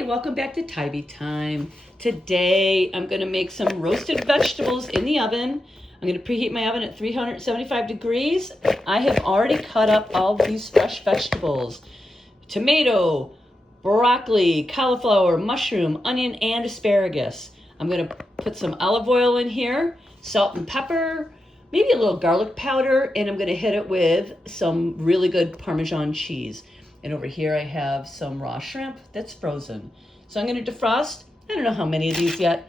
Hi, welcome back to Tybee Time. Today I'm going to make some roasted vegetables in the oven. I'm going to preheat my oven at 375 degrees. I have already cut up all these fresh vegetables. Tomato, broccoli, cauliflower, mushroom, onion, and asparagus. I'm going to put some olive oil in here, salt and pepper, maybe a little garlic powder, and I'm going to hit it with some really good Parmesan cheese. And over here I have some raw shrimp that's frozen. So I'm going to defrost. I don't know how many of these yet.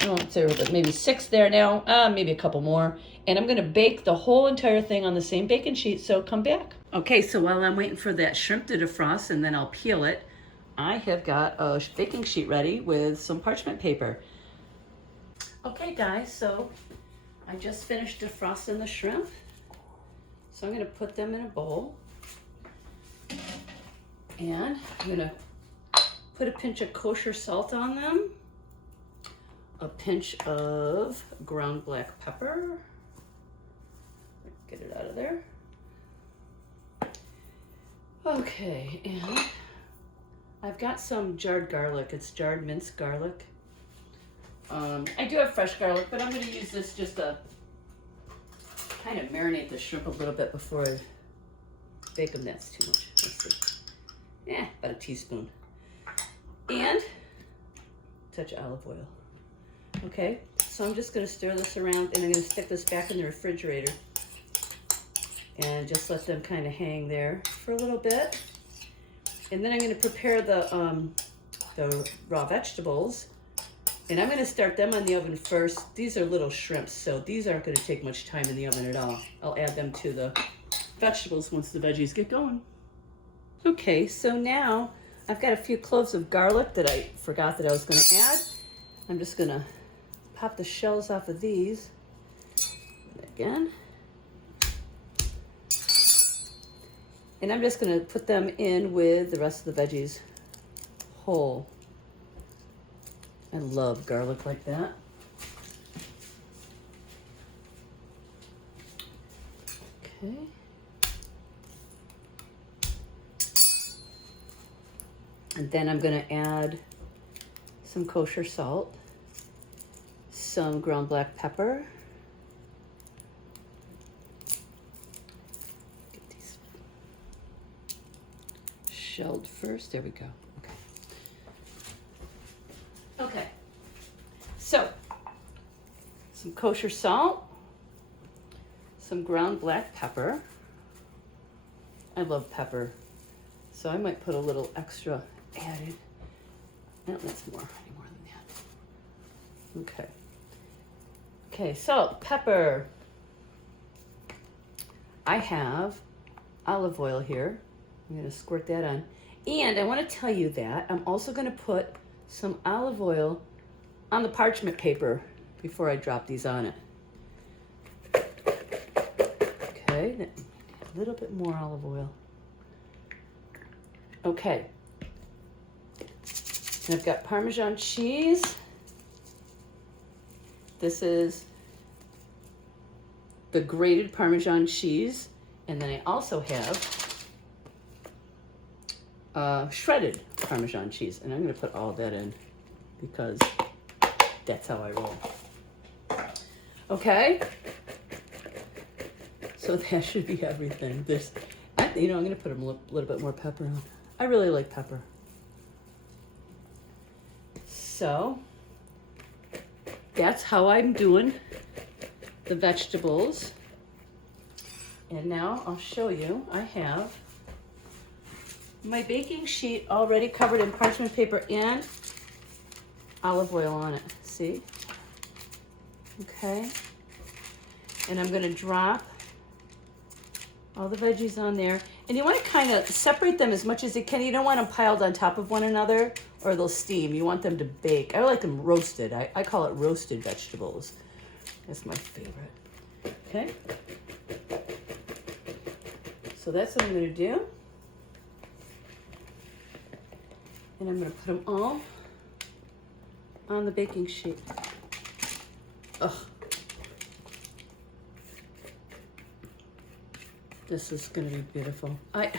I don't say maybe 6 there now, maybe a couple more. And I'm going to bake the whole entire thing on the same baking sheet, so come back. Okay, so while I'm waiting for that shrimp to defrost and then I'll peel it, I have got a baking sheet ready with some parchment paper. Okay guys, so I just finished defrosting the shrimp. So I'm going to put them in a bowl. And I'm going to put a pinch of kosher salt on them, a pinch of ground black pepper, get it out of there. Okay, and I've got some jarred garlic. It's jarred minced garlic. I do have fresh garlic, but I'm going to use this just to kind of marinate the shrimp a little bit before I bake them. That's too much. Let's see. Yeah, about a teaspoon. And a touch of olive oil. Okay, so I'm just going to stir this around and I'm going to stick this back in the refrigerator and just let them kind of hang there for a little bit. And then I'm going to prepare the raw vegetables, and I'm going to start them on the oven first. These are little shrimps, so these aren't going to take much time in the oven at all. I'll add them to the vegetables once the veggies get going. Okay, so now I've got a few cloves of garlic that I forgot that I was going to add. I'm just going to pop the shells off of these. Again. And I'm just going to put them in with the rest of the veggies whole. I love garlic like that. Okay. And then I'm going to add some kosher salt, some ground black pepper. Get these shelled first. There we go. Okay. Okay. So, some kosher salt, some ground black pepper. I love pepper, so I might put a little extra added. No, that's any more than that. Okay. Okay, salt, pepper. I have olive oil here. I'm going to squirt that on. And I want to tell you that I'm also going to put some olive oil on the parchment paper before I drop these on it. Okay, a little bit more olive oil. Okay. And I've got Parmesan cheese. This is the grated Parmesan cheese. And then I also have shredded Parmesan cheese. And I'm going to put all of that in because that's how I roll. Okay. So that should be everything. I'm going to put a little bit more pepper on. I really like pepper. So that's how I'm doing the vegetables. And now I'll show you. I have my baking sheet already covered in parchment paper and olive oil on it. See? Okay. And I'm going to drop all the veggies on there. And you want to kind of separate them as much as you can. You don't want them piled on top of one another or they'll steam. You want them to bake. I like them roasted. I call it roasted vegetables. That's my favorite. Okay. So that's what I'm going to do. And I'm going to put them all on the baking sheet. Ugh. This is going to be beautiful. I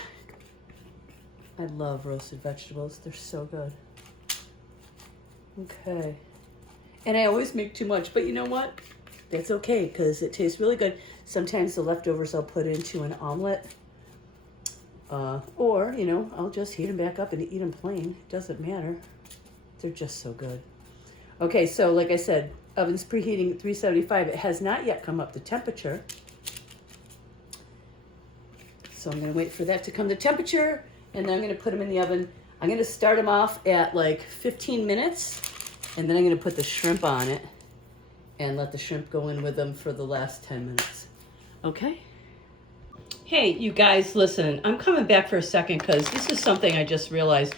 love roasted vegetables. They're so good. Okay. And I always make too much, but you know what? That's okay, because it tastes really good. Sometimes the leftovers I'll put into an omelet. Or, you know, I'll just heat them back up and eat them plain. It doesn't matter. They're just so good. Okay, so like I said, oven's preheating at 375. It has not yet come up to temperature. So I'm going to wait for that to come to temperature, and then I'm going to put them in the oven. I'm going to start them off at like 15 minutes, and then I'm going to put the shrimp on it and let the shrimp go in with them for the last 10 minutes. Okay? Hey, you guys, listen, I'm coming back for a second because this is something I just realized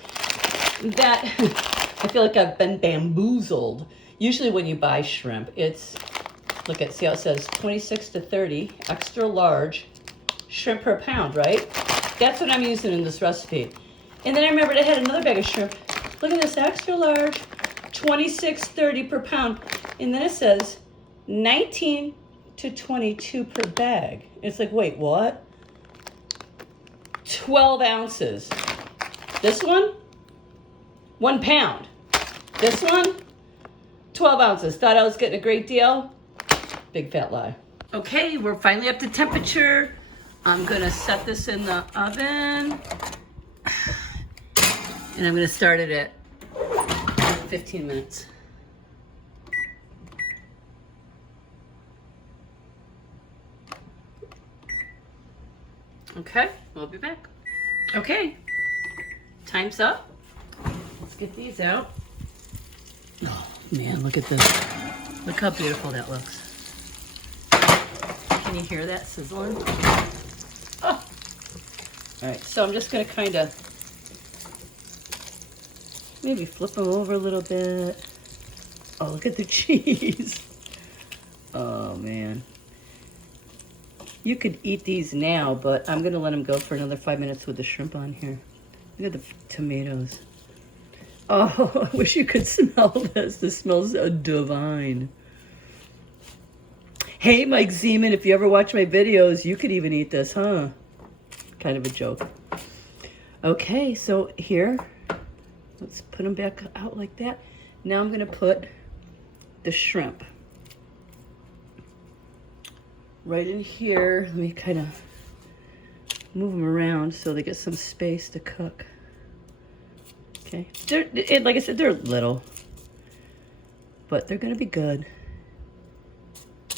that I feel like I've been bamboozled. Usually when you buy shrimp, it's, look at, see how it says 26 to 30, extra large shrimp per pound, right? That's what I'm using in this recipe. And then I remembered I had another bag of shrimp. Look at this, extra large, 26.30 per pound. And then it says 19 to 22 per bag. It's like, wait, what? 12 ounces. This one, 1 pound. This one, 12 ounces. Thought I was getting a great deal? Big fat lie. Okay, we're finally up to temperature. I'm gonna set this in the oven. And I'm gonna start it at 15 minutes. Okay, we'll be back. Okay, time's up. Let's get these out. Oh man, look at this. Look how beautiful that looks. Can you hear that sizzling? Oh. All right, so I'm just gonna kind of maybe flip them over a little bit. Oh, look at the cheese. Oh man. You could eat these now, but I'm gonna let them go for another 5 minutes with the shrimp on here. Look at the tomatoes. Oh, I wish you could smell this. This smells divine. Hey, Mike Zeman, if you ever watch my videos, you could even eat this, huh? Kind of a joke. Okay, so here, let's put them back out like that. Now I'm gonna put the shrimp right in here. Let me kind of move them around so they get some space to cook. Okay, like I said, they're little, but they're gonna be good.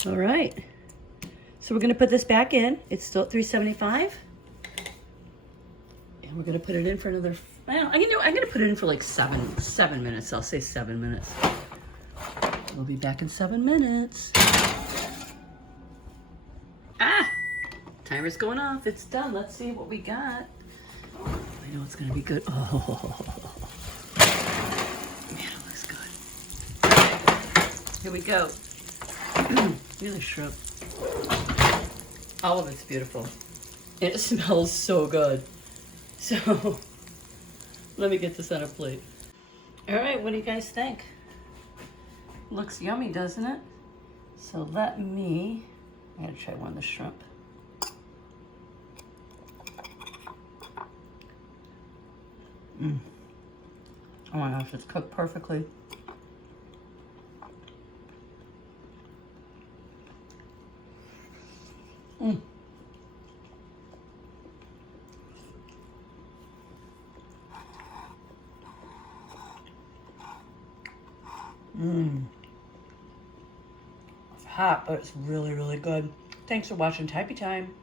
All right, so we're gonna put this back in. It's still at 375, and we're gonna put it in for another. Well, I'm gonna put it in for like seven minutes. I'll say 7 minutes. We'll be back in 7 minutes. Ah, timer's going off. It's done. Let's see what we got. I know it's gonna be good. Oh, man, it looks good. Here we go. Look at the shrimp. All of it's beautiful. It smells so good. So, let me get this on a plate. All right, what do you guys think? Looks yummy, doesn't it? So I'm gonna try one of the shrimp. Oh my gosh, it's cooked perfectly. It's hot, but it's really, really good. Thanks for watching Typey Time.